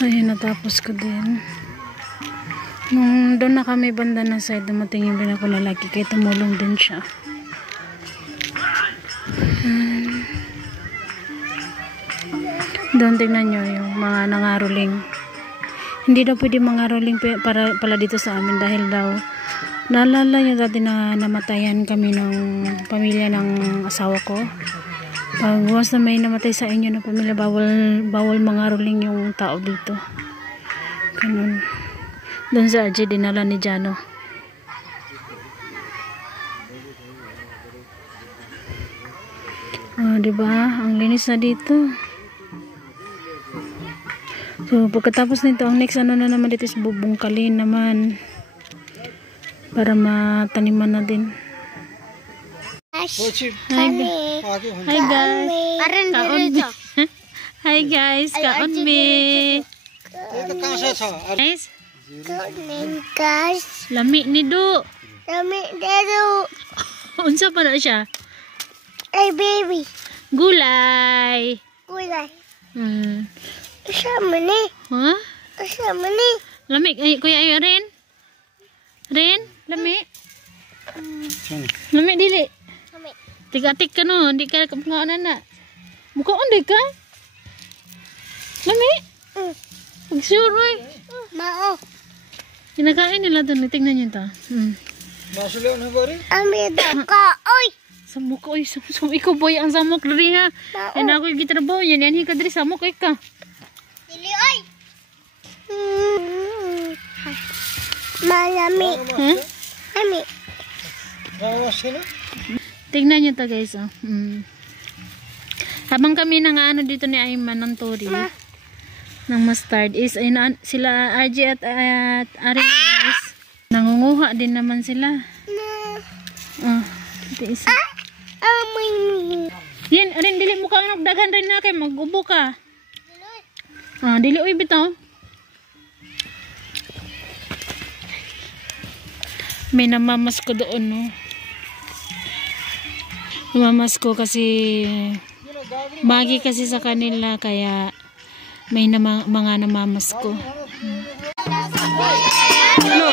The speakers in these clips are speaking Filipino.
So yun, natapos ko din. Nung doon na kami banda na side, dumating yung pinakalalaki kaya tumulong din siya. Doon tingnan nyo yung mga nangaruling. Hindi daw pwede mangaruling pala dito sa amin dahil daw naalala nyo dati na namatayan kami ng pamilya ng asawa ko. Pag once na may namatay sa inyo ng pamilya, bawal mangaruling yung tao dito. Ganun. Doon sa Aji, dinala ni Jano. Diba? Ang linis na dito. So, pagkatapos nito, ang next ano na naman dito is bubungkalin naman. Para mataniman na din. Hi guys. Hi guys. Kaon me. Guys. Lami ni Do. Unsa pa na siya? Ay baby. Gulay. Sama ni. Ha? Sama ni. Lami kuya ayo Ren. Ren, lami. Lami dili. Tiga-tik ka no, di ka kapungaan na. Mukaon di ka? Lami? Mag-sure, oy. Mao. Kinakain nila doon, tingnan nyo ito. Masulo na ba rin? Amida ka, oy. Samok, oy. Ikaw boy, ang samok rin ha. Ay na ako yung gitrabaho yan. Yan hika diri, samok ay ka. Dili, oy. Malami. Ami. Tingnan nyo ito guys. Oh. Habang kami nang ano dito ni Ayman ng tori ng mustard is ay sila RJ at Arin guys. Nangunguha din naman sila. Ito isa. Yan, Arin, dili mo ka daghan rin na kay mag-ubo ka. Dili oy bitaw. May namamas ko doon, no. Namamas ko kasi bagi kasi sa kanila kaya may mga namamas ko. No.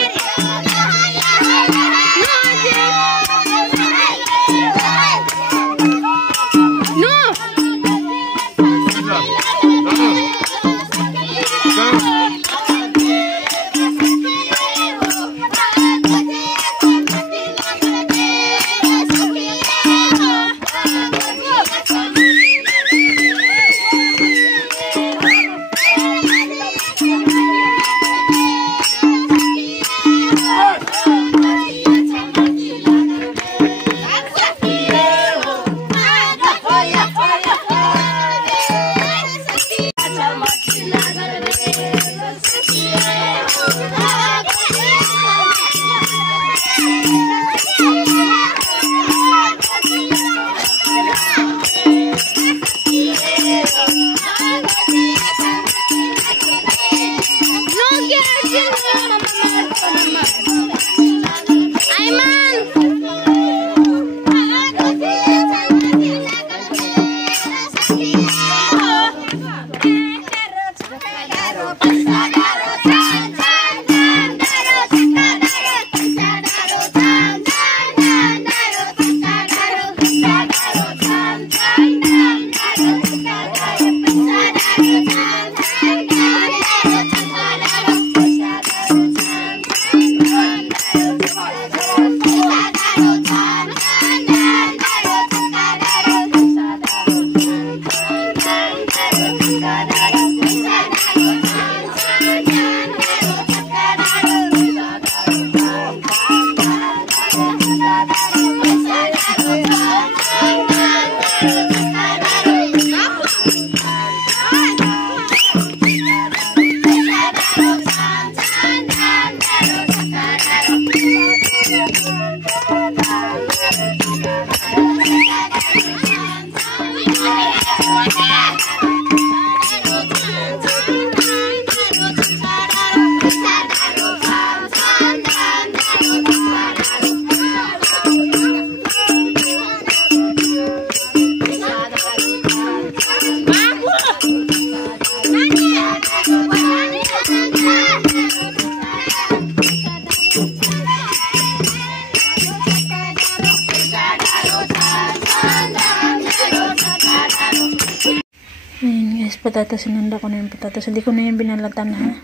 patatas, sinanda ko na yung patatas. Hindi ko na yung binalatan, ha.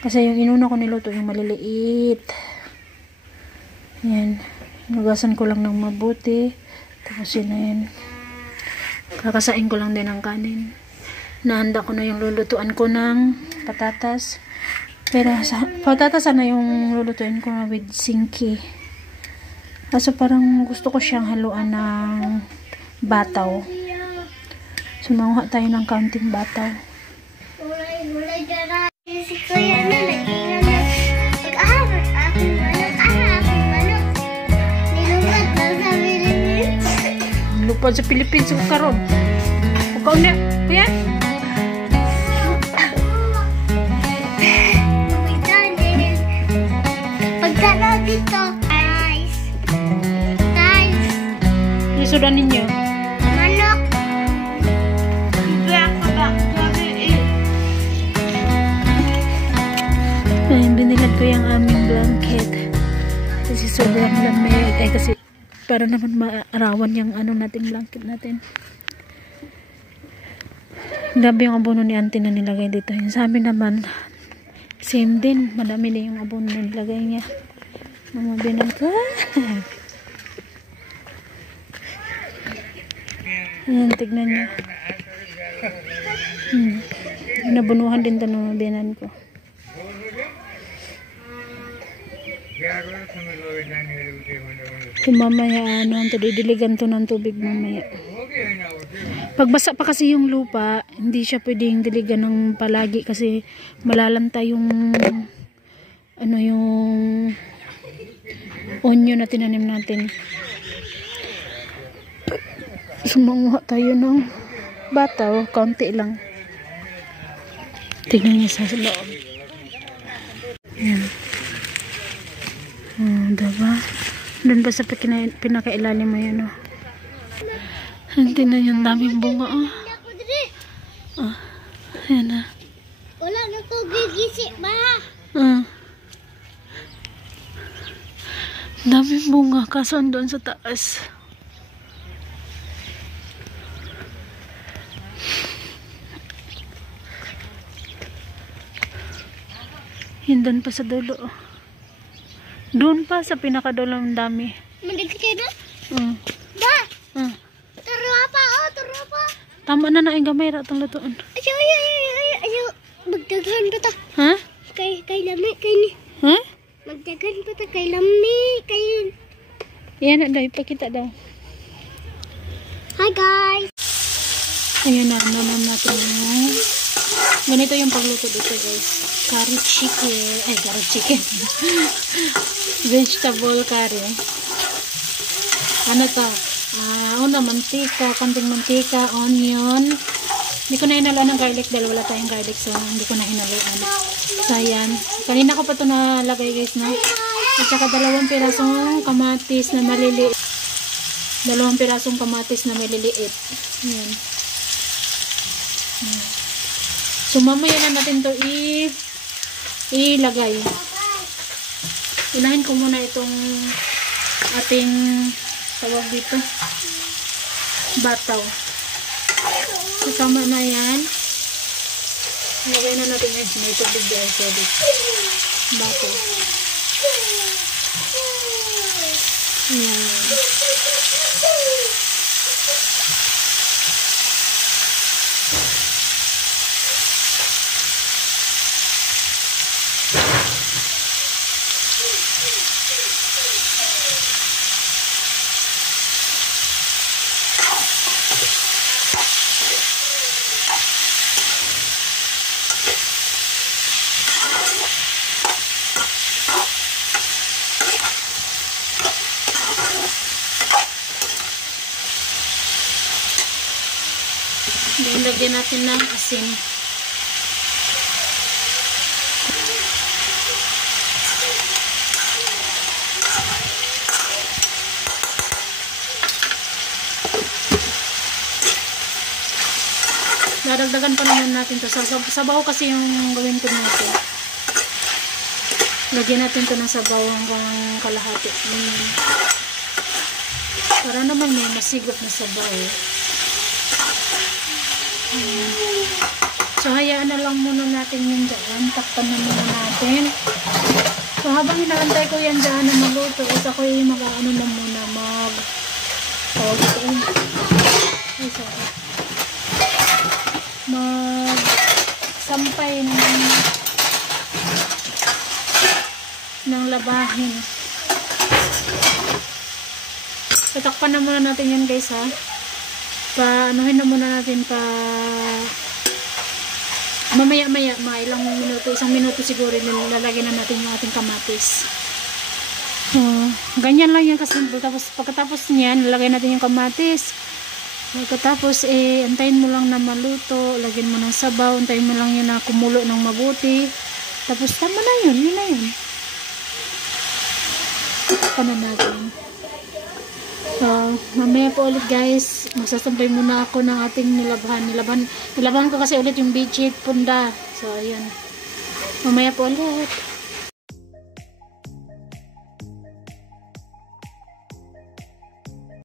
Kasi yung inuna ko niluto, yung maliliit. Yan. Nugasan ko lang ng mabuti. Tapos yun na yan. Kakasain ko lang din ng kanin. Nahanda ko na yung lulutuan ko ng patatas. Pero patatas sana yung lulutuin ko with singki. Kaso parang gusto ko siyang haluan ng bataw. So manguha tayo ng kaunting bataw. Gulay dyan. Si Kuya na nag-aaral. Aking manok. Nilugat lang sa Pilipinas. Lupad sa Philippines yung karon. Huwag na. Kuya? Pagtala dito. Guys. Isudan ninyo. Manok. Ay, binilad ko yung aming blanket. Kasi sobrang lamig. Ay, kasi para naman maarawan yung ano natin, blanket natin. Grabe yung abono ni auntie na nilagay dito. Yung sa amin naman, same din. Madami din yung abono na nilagay niya. Mga binan ko. Ayan, tignan niya. Nabunuhan din ito ng mga binan ko. Kung mamaya, didiligan to ng tubig mamaya. Pagbasa pa kasi yung lupa, hindi siya pwedeng diligan ng palagi kasi malalanta yung yung onion na tinanim natin. Sumanguha tayo ng bataw, kaunti lang. Tignan niyo sa loob. Ayan. Diba? Doon ba sa pinakailalim mo yan, Hindi na yung daming bunga, ayan na. Wala na ko gigisi ba? Daming bunga, kaso doon sa taas. Doon pa sa dulo, Doon pa sa pinakadulo ang dami. Mandig ka na? Da! Taro pa, taro pa. Tama na yung gamay ra itong lutoon. Ayaw. Magdaghan pa ta. Ha? Kay lami, kay ni. Ha? Magdaghan pa ta, kay lami, kay... Yan na daw, ipakita daw. Hi guys! Ayan na, natin. Ganito yung pagluto dito, guys. Curry chicken. Curry chicken. Vegetable curry. Ano to? Una, mantika. Konting mantika, onion. Hindi ko na inaluan ng garlic dahil wala tayong garlic. So, hindi ko na inaluan. So, ayan. Kanina ko pa ito nalagay, guys, no? At saka 2 pirasong kamatis na maliliit. 2 pirasong kamatis na maliliit. Ayan. So, mamaya na natin to ilagay. Unahin ko muna itong ating tawag dito. Bataw. So, tama na yan. Ilagay na natin yan. May tubig dahil sa bataw. Ayan. Lagyan natin ng asin. Dadagdagan pa naman natin to. Sabaw kasi yung gawin ko natin. Lagyan natin to ng sabaw hanggang kalahati. Para naman may masigop na sabaw. So, hayaan na lang muna natin yun dyan. Takpan na muna natin. So, habang inaantay ko yan dyan na maluto, is ako yung mag-ano na muna, sampay ng labahin. Tatakpan na muna natin yan guys ha. Anuhin na muna natin mamaya-maya, mga ilang minuto, 1 minuto siguro, lalagyan na natin yung ating kamatis. Ganyan lang yan kasimple. Tapos pagkatapos niyan, lalagay natin yung kamatis. Pagkatapos antayin mo lang na maluto, lagyan mo ng sabaw, antayin mo lang yun na kumulo ng mabuti. Tapos tama na yun, yun na yun. Takpan na natin. So, mamaya po ulit guys, magsasampay muna ako ng ating nilabahan ko kasi ulit yung bedsheet punda. So, ayan. Mamaya po ulit.